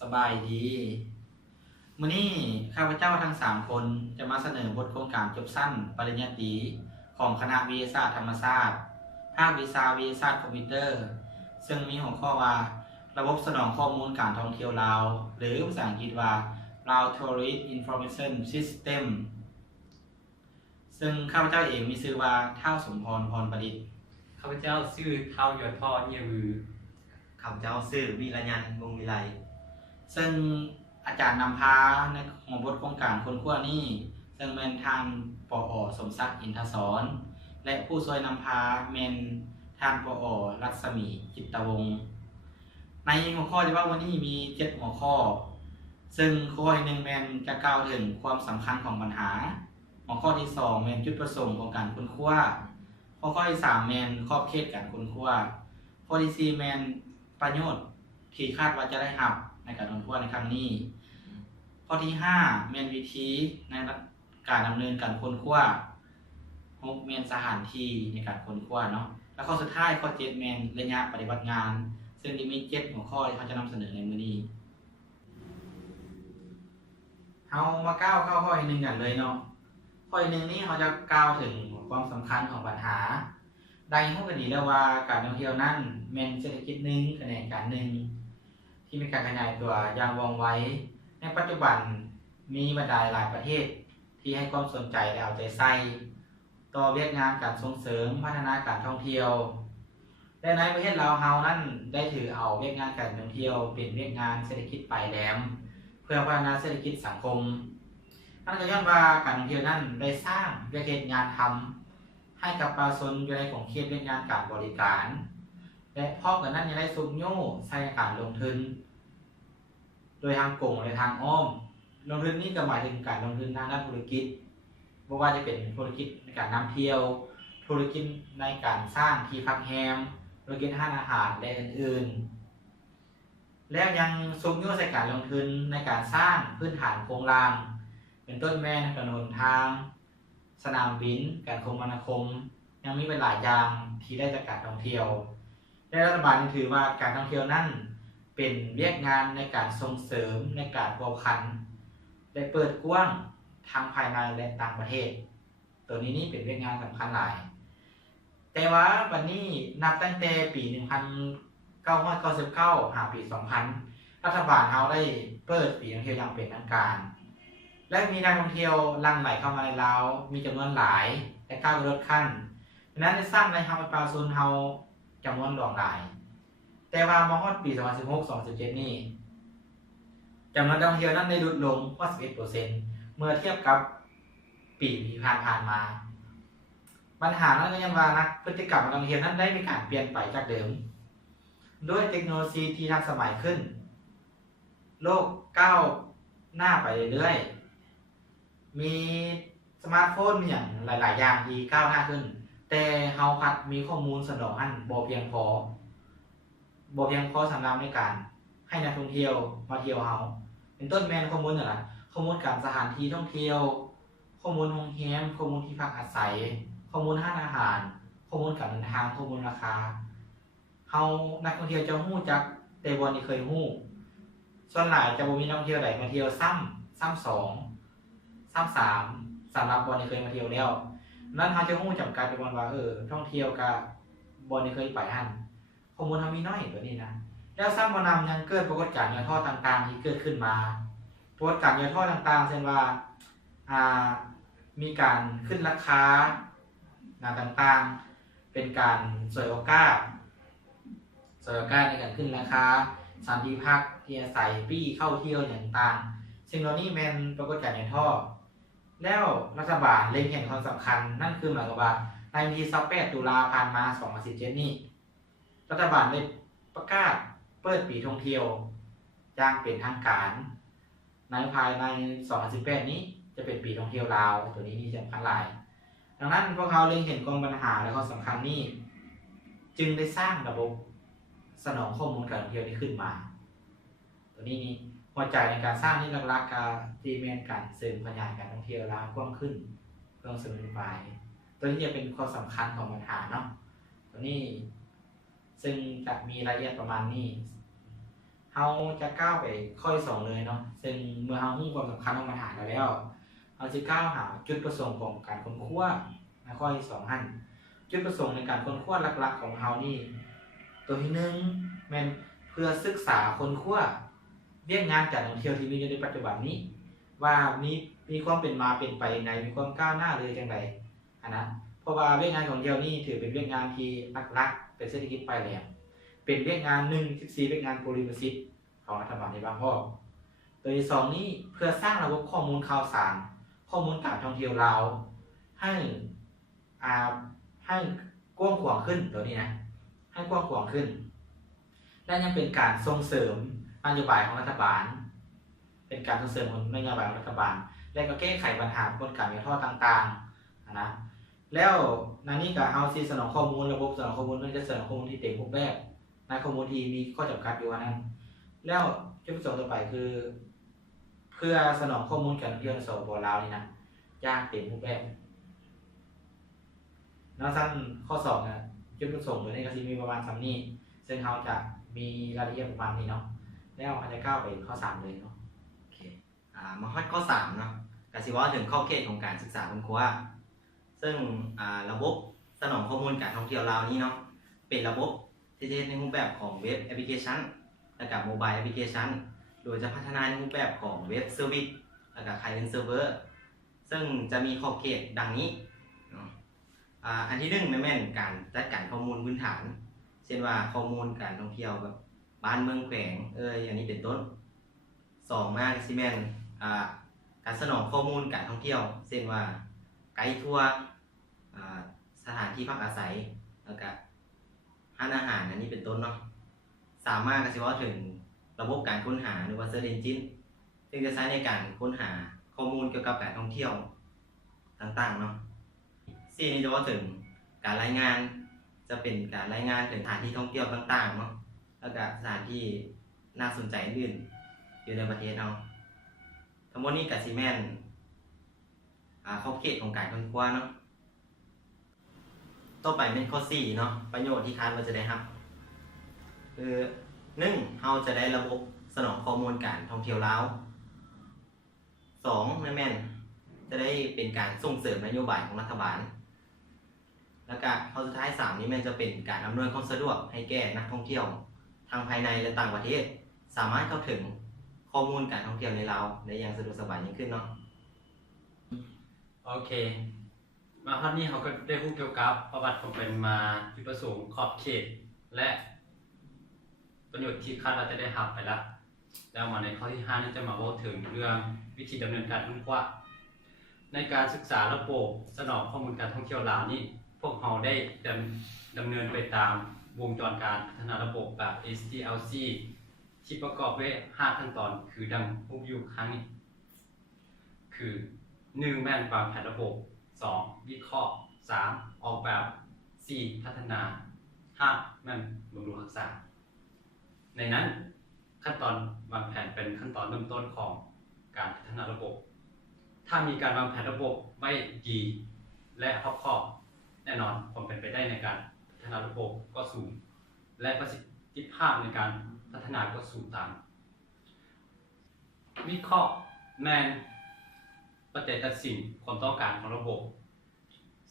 สบายดีมื้อนี้ข้าพเจ้าทั้ง3คนจะมาเสนอบทโครงการจบสั้นปริญญาตรีของคณะวิทยาศาสตร์ธรรมศาสตร์ภาควิชาวิทยาศาสตร์คอมพิวเตอร์ซึ่งมีหัวข้อว่าระบบสนองข้อมูลการท่องเที่ยวลาวหรือภาษาอังกฤษว่า Lao Tourist Information System ซึ่งข้าพเจ้าเองมีชื่อว่าเท่าสมพรพรประดิษฐ์ข้าพเจ้าชื่อเท้ายอดพ่อเยี่ยมือข้าพเจ้าชื่อวิรยันท์วงศ์วิไลซึ่งอาจารย์นำพาในของบทโครงการคนขั้วนี้ซึ่งเป็นทางปอสมศักดิ์อินทศรและผู้ช่วยนำพาเป็นทางปอรัศมีจิตวงศ์ในหัวข้อที่ว่าวันนี้มี7หัวข้อซึ่งข้อที่1แมนจะกล่าวถึงความสำคัญของปัญหาหัวข้อที่2แมนจุดประสงค์ของการค้นคว้าข้อที่3แมนขอบเขตการค้นคว้าข้อที่4แมนประโยชน์ที่คาดว่าจะได้รับในการค้นคว้าในครั้งนี้ข้อที่5แมนวิธีในการดำเนินการค้นคว้า6แมนสถานที่ในการค้นคว้าเนาะแล้วข้อสุดท้ายข้อ7แมนระยะปฏิบัติงานซึ่งที่มี7หัวข้อที่เขาจะนำเสนอในมื้อนี้เรามาก้าวเข้าข้อที่1กันเลยเนาะข้อที่1นี้เราจะกล่าวถึงความสำคัญของปัญหาได้รู้กันดีแล้วว่าการท่องเที่ยวนั้นแม่นเศรษฐกิจหนึ่งแขนงการหนึ่งที่มีการขยายตัวอย่างว่องไวในปัจจุบันมีบรรดาหลายประเทศที่ให้ความสนใจและเอาใจใส่ต่อเวียกงานการส่งเสริมพัฒนาการท่องเที่ยวและในประเทศลาวเฮานั้นได้ถือเอาเวียกงานการท่องเที่ยวเป็นเวียกงานเศรษฐกิจปลายแหลมเพื่อพัฒนาเศรษฐกิจสังคมนั่นก็ย้อนว่าการท่องเที่ยวนั้นได้สร้างเวียกงานทำให้กับประชาชนอยู่ในของเขตเวียกงานการบริการและพร้อมกันนั้นยังได้ซุกโย่ใส่การลงทุนโดยทางกงและทางอ้อมลงทุนนี้ก็หมายถึงการลงทุนทางด้านธุรกิจไม่ว่าจะเป็นธุรกิจในการนำเที่ยวธุรกิจในการสร้างที่พักแรมธุรกิจห้างอาหารและอื่นๆแล้วยังซุกโย่ใส่การลงทุนในการสร้างพื้นฐานโครงสร้างเป็นต้นแม่ในถนนทางสนามบินการคมนาคมยังมีเป็นหลายอย่างที่ได้จากการท่องเที่ยวและรัฐบาลถือว่าการท่องเที่ยวนั้นเป็นเวียกงานในการส่งเสริมในการพัวพันและเปิดกว้างทางภายในและต่างประเทศตัวนี้นี่เป็นเวียกงานสำคัญหลายแต่ว่าวันนี้นับตั้งแต่ปี1999หาปี2000รัฐบาลเขาได้เปิดปีท่องเที่ยวอย่างเป็นทางการและมีนักท่องเที่ยวหลั่งไหลเข้ามาในลาวมีจำนวนหลายและก้าวกระโดดขั้นดังนั้นได้สร้างในทางประชาชนเฮาจำนวนหลากหลายแต่ว่ามาฮอดปี2016-2017นี่จำนวนนักท่องเที่ยวนั้นได้ลดลงกว่า 11% เมื่อเทียบกับปีที่ผ่านมาปัญหานั้นก็ยังว่านะพฤติกรรมการท่องเที่ยวนั้นได้มีการเปลี่ยนไปจากเดิมด้วยเทคโนโลยีที่ทันสมัยขึ้นโลกก้าวหน้าไปเรื่อยๆมีสมาร์ทโฟนอย่างหลายๆอย่างที่ก้าวหน้าขึ้นแต่เฮาพัดมีข้อมูลสนองอันบ่เพียงพอสำหรับในการให้นักท่องเที่ยวมาเที่ยวเฮาเป็นต้นแม่นข้อมูลอะไรข้อมูลการสถานที่ท่องเที่ยวข้อมูลโรงแรมข้อมูลที่พักอาศัยข้อมูลห้างอาหารข้อมูลการเดินทางข้อมูลราคาเฮานักท่องเที่ยวจะฮู้จักแต่บ่ได้เคยฮู้ส่วนหลายจะบ่มีนักท่องเที่ยวใดมาเที่ยวซ้ำ2ซ้ำ3สำหรับบ่ได้เคยมาเที่ยวแล้วนั้นเฮาจะฮู้จำกัดไปว่าท่องเที่ยวกับบ่ได้เคยไปหั่นข้อมูลเฮามีน้อยตัวนี้นะแล้วซ้ำบ่นำยังเกิดปรากฏการณ์ย่อท่อต่างๆที่เกิดขึ้นมาปรากฏการณ์ย่อท่อต่างๆเช่นว่ามีการขึ้นราคางานต่างๆเป็นการสวยโอกาสในการขึ้นราคาสถานที่พักที่อาศัยปี้เข้าเที่ยวอย่างต่างสิ่งเหล่านี้เป็นปรากฏการณ์ย่อท่อแล้วรัฐบาลเล็งเห็นความสำคัญนั่นคือหมายความว่าในวันที่28ตุลาผ่านมา2017นี้รัฐบาลได้ประกาศเปิดปีท่องเที่ยวอย่างเป็นทางการในภายใน2018นี้จะเป็นปีท่องเที่ยวลาวตัวนี้นี่สำคัญหลายดังนั้นพวกเขาเล็งเห็นกองปัญหาและความสำคัญนี้จึงได้สร้างระบบสนองข้อมูลการท่องเที่ยวนี้ขึ้นมาตัวนี้นี่หัวใจในการสร้างนี่หลักๆการที่เป็นการเสริมขยายการท่องเที่ยวลาวกว้างขึ้นเพื่อเสริมไปตัวนี้จะเป็นความสำคัญของปัญหาเนาะตัวนี้ซึ่งจะมีรายละเอียดประมาณนี้ เราจะก้าวไปข้อที่2เลยเนาะซึ่งเมื่อเรารู้ความสำคัญของปัญหาแล้วเราจะก้าวหาจุดประสงค์ของการค้นคว้าในข้อที่2หั่นจุดประสงค์ในการค้นคว้าหลักๆของเรานี่ตัวที่1แม่นเพื่อศึกษาค้นคว้าเวียกงานการท่องเที่ยวที่มีอยู่ในปัจจุบันนี้ว่ามีความเป็นมาเป็นไปยังไงมีความก้าวหน้าเลยจังไดนะเพราะว่าเวียกงานของเที่ยวนี่ถือเป็นเวียกงานที่หลักๆเป็นเศรษฐกิจปลายแหลมเป็นเวียกงาน14เวียกงานโพลิมสิตของรัฐบาลในบางข้อตัวที่2นี้เพื่อสร้างระบบข้อมูลข่าวสารข้อมูลการท่องเที่ยวลาวให้ให้กว้างขวางขึ้นตัวนี้นะให้กว้างขวางขึ้นและยังเป็นการส่งเสริมนโยบายของรัฐบาลเป็นการส่งเสริมนโยบายของรัฐบาลและก็แก้ไขปัญหากระบวนการเงินทอดต่างๆนะแล้วในนี้ก็เอาสิสนองข้อมูลระบบสนองข้อมูลมันจะสนองข้อมูลที่เต็มรูปแบบในข้อมูลที่มีข้อจำกัดอยู่นั้นแล้วจุดประสงค์ต่อไปคือเพื่อสนองข้อมูลการท่องเที่ยวในสปป.ลาวนี่นะอย่างเต็มรูปแบบแล้วสั้นข้อ2นะจุดประสงค์ตัวนี้ก็สิมีประมาณ3นี้ซึ่งเราจะมีรายละเอียดประมาณนี้เนาะแล้วเราจะก้าวไปข้อ3เลยเนาะโอเคมาฮอดข้อ3เนาะก็สิว่าถึงขอบเขตของการศึกษาค้นคว้าซึ่งระบบสนองข้อมูลการท่องเที่ยวลาวนี้เนาะเป็นระบบที่ใช้ในรูปแบบของเว็บแอปพลิเคชันและกับโมบายแอปพลิเคชันโดยจะพัฒนาในรูปแบบของเว็บเซอร์วิสและกับ Client Server ซึ่งจะมีขอบเขตดังนี้เนาะอันที่1แม่นการจัดการข้อมูลพื้นฐานเช่นว่าข้อมูลการท่องเที่ยวแบบบ้านเมืองแขวงอันนี้เป็นต้น2มาก็สิแม่นการสนองข้อมูลการท่องเที่ยวเช่นว่าไกด์ทัวร์สถานที่พักอาศัยแล้วก็ร้านอาหารอันนี้เป็นต้นเนาะสามารถก็สิว่าถึงระบบการค้นหาหรือว่า Search Engine ซึ่งจะใช้ในการค้นหาข้อมูลเกี่ยวกับการท่องเที่ยวต่างๆเนาะ4นี้จะว่าถึงการรายงานจะเป็นการรายงานถึงสถานที่ท่องเที่ยวต่างๆเนาะแล้วก็สถานที่น่าสนใจอื่นอยู่ในประเทศเราทั้งหมดนี้ก็สิแม่นขอบเขตของการค้นคว้าเนาะต่อไปเป็นข้อ4เนาะประโยชน์ที่คาดว่าจะได้รับคือ1เราจะได้ระบบสนองข้อมูลการท่องเที่ยวลาว2แม่นจะได้เป็นการส่งเสริมนโยบายของรัฐบาลแล้วก็ข้อสุดท้าย3นี้แม่นจะเป็นการอำนวยความสะดวกให้แก่นักท่องเที่ยวทางภายในและต่างประเทศสามารถเข้าถึงข้อมูลการท่องเที่ยวในลาวได้อย่างสะดวกสบายยิ่งขึ้นเนาะโอเคมาคราวนี้เขาก็ได้พูดเกี่ยวกับประวัติของเป็นมาจุดประสงค์ขอบเขตและประโยชน์ที่คาดว่าจะได้รับไปแล้วมาในข้อที่5นี่จะมาบอกถึงเรื่องวิธีดำเนินการค้นคว้าในการศึกษาระบบสนองข้อมูลการท่องเที่ยวลาวนี้พวกเราได้ดำเนินไปตามวงจรการพัฒนาระบบแบบ SDLC ที่ประกอบด้วย5ขั้นตอนคือดังรูปอยู่ครั้งนี้คือ1แม่นวางแผนระบบ2วิเคราะห์3ออกแบบ4พัฒนา5แม่นบำรุงรักษาในนั้นขั้นตอนวางแผนเป็นขั้นตอนเริ่มต้นของการพัฒนาระบบถ้ามีการวางแผนระบบไม่ดีและรอบคอบแน่นอนความเป็นไปได้ในการพัฒนาระบบก็สูงและประสิทธิภาพในการพัฒนาก็สูงตามวิเคราะห์แมนปัจจัยตัดสินความต้องการของระบบ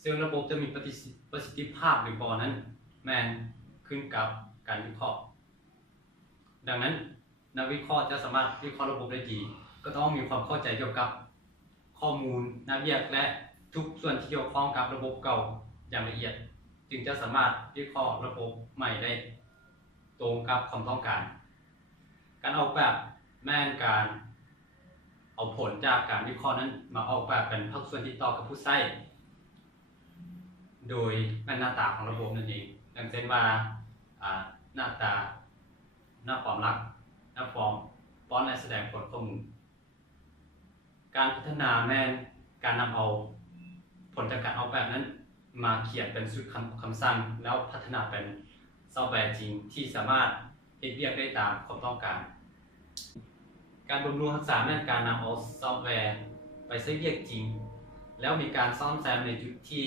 ซึ่งระบบจะมีประสิทธิภาพหรือบ่นั้นแมนขึ้นกับการวิเคราะห์ดังนั้นนักวิเคราะห์จะสามารถวิเคราะห์ระบบได้ดีก็ต้องมีความเข้าใจเกี่ยวกับข้อมูลนักวิทยาศาสตร์และทุกส่วนที่เกี่ยวข้องกับระบบเก่าอย่างละเอียดจึงจะสามารถวิเคราะห์ระบบใหม่ได้ตรงกับความต้องการการออกแบบแม่นการเอาผลจากการวิเคราะห์นั้นมาออกแบบเป็นภาคส่วนที่ต่อกับผู้ใช้โดยแม่นหน้าตาของระบบนั่นเองอย่างเช่นว่าหน้าตาหน้าฟอร์มลักษณ์หน้าฟอร์มฟอนต์และแสดงผลข้อมูลการพัฒนาแม่นการนำเอาผลจากการออกแบบนั้นมาเขียนเป็นสูตรคำสั่งแล้วพัฒนาเป็นซอฟต์แวร์จริงที่สามารถเรียกได้ตามความต้องการการบำรุงรักษาแม่นการนำเอาซอฟต์แวร์ไปใช้เรียกจริงแล้วมีการซ่อมแซมในจุดที่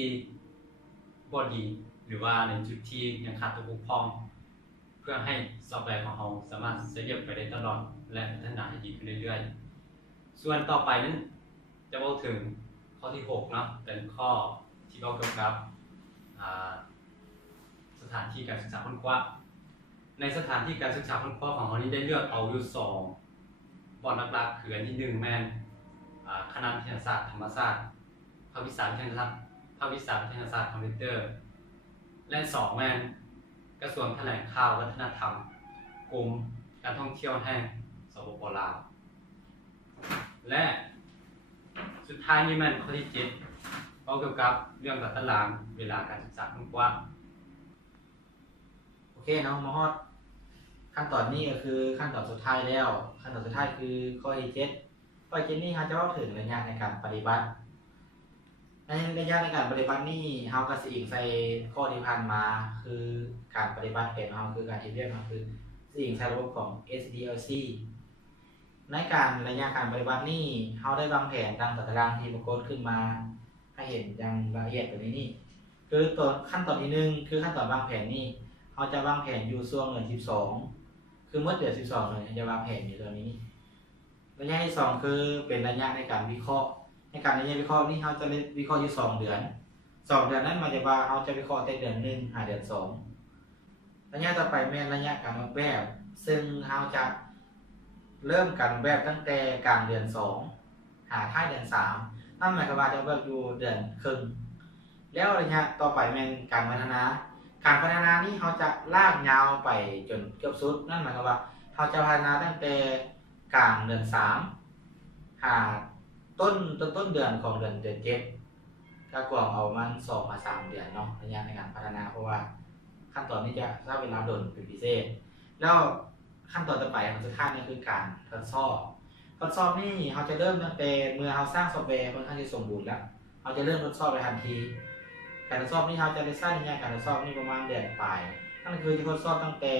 บ่ดีหรือว่าในจุดที่ยังขาดตัวบกพร่องเพื่อ พื่อให้ซอฟต์แวร์ของเราสามารถใช้เรียบไปได้ตลอดและพัฒนาให้ดีขึ้นเรื่อยๆส่วนต่อไปนั้นจะเล่าถึงข้อที่6เนาะเป็นข้อที่เกี่ยวกับสถานที่การศึกษาค้นคว้าในสถานที่การศึกษาค้นคว้าของเรานี้ได้เลือกเอาอยู่2บอร์ดหลักๆคืออันที่1แม่นคณะวิทยาศาสตร์ธรรมศาสตร์ภาควิชาวิทยาศาสตร์คอมพิวเตอร์และ2แม่นกระทรวงแถลงข่าววัฒนธรรมกรมการท่องเที่ยวแห่งสปป.ลาวและสุดท้ายนี่แม่นข้อที่7เกี่ยวกับเรื่องตารางเวลาการศึกษาค้นคว้า โอเคเนาะมาฮอดขั้นตอนนี้ก็คือขั้นตอนสุดท้ายแล้วขั้นตอนสุดท้ายคือข้อที่7ข้อที่7นี่เราจะเล่าถึงระยะในการปฏิบัติในระยะในการปฏิบัตินี่เฮาก็สิอิงใส่ข้อที่ผ่านมาคือการปฏิบัติแผนของเฮาคือการเฮ็ดเรียนของเฮาคือสิอิงใส่ระบบของ SDLC ในการระยะการปฏิบัตินี่เฮาได้วางแผนตามตารางที่ปรากฏขึ้นมาให้เห็นอย่างละเอียดแบบนี้นี่คือตัวขั้นตอนที่1คือขั้นตอนวางแผนนี่เราจะวางแผนอยู่ช่วงเดือน12คือเมื่อเดือน12เลยจะวางแผนอยู่ตัวนี้ระยะที่2คือเป็นระยะในการวิเคราะห์ในการระยะวิเคราะห์นี่เราจะวิเคราะห์อยู่2เดือน2เดือนนั้นหมายถึงว่าเราจะวิเคราะห์แต่เดือน1หาเดือน2ระยะต่อไปแม่นระยะการออกแบบซึ่งเราจะเริ่มการออกแบบตั้งแต่กลางเดือน2หาท้ายเดือน3นั่นหมายความว่าจะออกแบบอยู่เดือนครึ่งแล้วระยะต่อไปแม่นการพัฒนานี้เขาจะลากยาวไปจนเกือบสุดนั่นหมายความว่าเขาจะพัฒนาตั้งแต่กลางเดือน3หาต้นเดือนของเดือน7ก็กว่าเอามัน2 มา 3 เดือนเนาะระยะในการพัฒนาเพราะว่าขั้นตอนนี้จะใช้เวลาดนเป็นพิเศษแล้วขั้นตอนต่อไปของสุดท้ายนี่คือการทดสอบนี่เขาจะเริ่มตั้งแต่เมื่อเขาสร้างซอฟต์แวร์ค่อนข้างจะสมบูรณ์แล้วเขาจะเริ่มทดสอบไปทันทีการทดสอบนี่เขาจะได้สร้างระยะการทดสอบนี่ประมาณเดือนปลายนั่นคือจะทดสอบตั้งแต่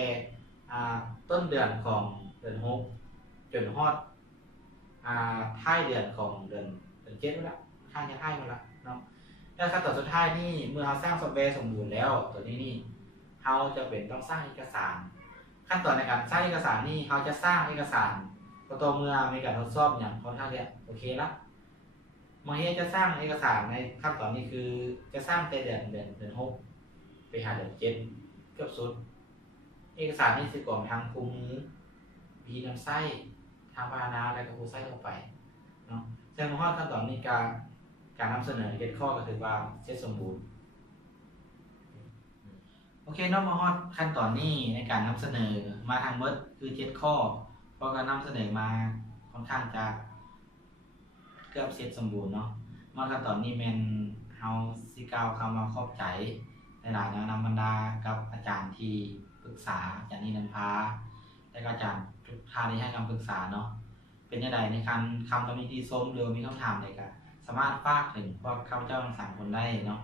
ต้นเดือนของเดือน6จนฮอดท้ายเดือนของเดือน7แล้วข้างจะท้ายมาแล้วเนาะแล้วขั้นตอนสุดท้ายนี่เมื่อเราสร้างซอฟต์แวร์สมบูรณ์แล้วตัวนี้นี่เราจะเป็นต้องสร้างเอกสารขั้นตอนในการสร้างเอกสารนี่เราจะสร้างเอกสารก็ต่อเมื่อมีการทดสอบอย่างค่อนข้างจะโอเคแล้วมาเฮียจะสร้างเอกสารในขั้นตอนนี้คือจะสร้างแต่เดือน6ไปหาเดือน7เกือบสุดเอกสารนี่สิกรองทางคู่มือบีนำไส้ทางพาหนะและก็คู่ไส้เข้าไปเนาะซึ่งข้อขั้นตอนนี้การนำเสนอเก็ตข้อก็ถือว่าเสร็จสมบูรณ์โอเคเนาะมาฮอดขั้นตอนนี้ในการนำเสนอมาทางหมดคือ7ข้อเพราะการนำเสนอมาค่อนข้างจะเกือบเสร็จสมบูรณ์เนาะมาขั้นตอนนี้แม่นเฮาสิกล่าวคำว่าขอบใจหลายๆนำบรรดากับอาจารย์ที่ปรึกษาอาจารย์นินันทาและก็อาจารย์ทุกท่านที่ให้คำปรึกษาเนาะเป็นยังไงในการคำตำหนิที่ส้มหรือมีคำถามใดก็สามารถฝากถึงพวกข้าพเจ้าทั้ง3 คนได้เนาะ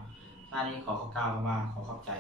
ท่านนี้ขอกล่าวว่าขอขอบใจ